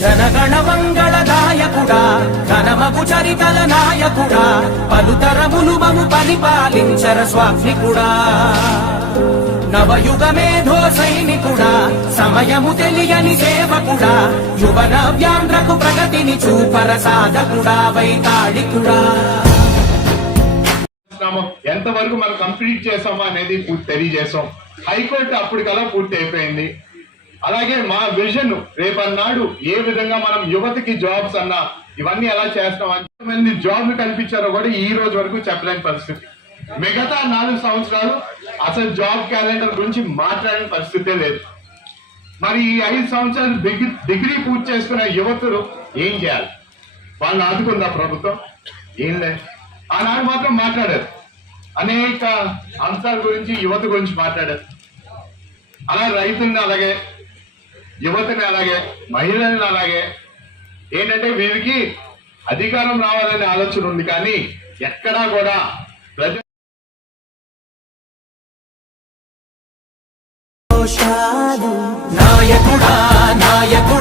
జనగణ మంగళదాయకుడా ఘనమగు చరితల నాయకుడా పలుతరములు మము పరిపాలించర స్వామికుడా నవయుగ మేధో సైనికుడా సమయము తెలియని సేవకుడా యువన వ్యాంధ్రకు ప్రగతిని చూపర సాధకుడా వైతాళికుడా. చేస్తున్నామో. ఎంతవరకు మనం కంప్లీట్ చేసామా అనేది పూర్తి తెలియజేసాం హైకోర్టు అప్పటికల్లా పూర్తి అయిపోయింది అలాగే మా విజన్ రేపన్నాడు ఏ విధంగా మనం యువతకి జాబ్స్ అన్నా ఇవన్నీ ఎలా చేస్తాం ఎంతమంది జాబ్లు కల్పించారో కూడా ఈ రోజు వరకు చెప్పలేని పరిస్థితి. మిగతా నాలుగు సంవత్సరాలు అసలు జాబ్ క్యాలెండర్ గురించి మాట్లాడిన పరిస్థితే లేదు. మరి ఈ ఐదు సంవత్సరాలు డిగ్రీ డిగ్రీ పూర్తి చేసుకునే యువతులు ఏం చేయాలి? వాళ్ళని ఆదుకుందా ప్రభుత్వం? ఏం లేదు ఆనాడు మాత్రం మాట్లాడారు. అనేక అంశాల గురించి యువత గురించి మాట్లాడారు. అలా రైతుల్ని అలాగే యువతని అలాగే మహిళల్ని అలాగే. ఏంటంటే వీరికి అధికారం రావాలనే ఆలోచన ఉంది కానీ ఎక్కడా కూడా ప్రతి నాయకుడా నాయకుడా.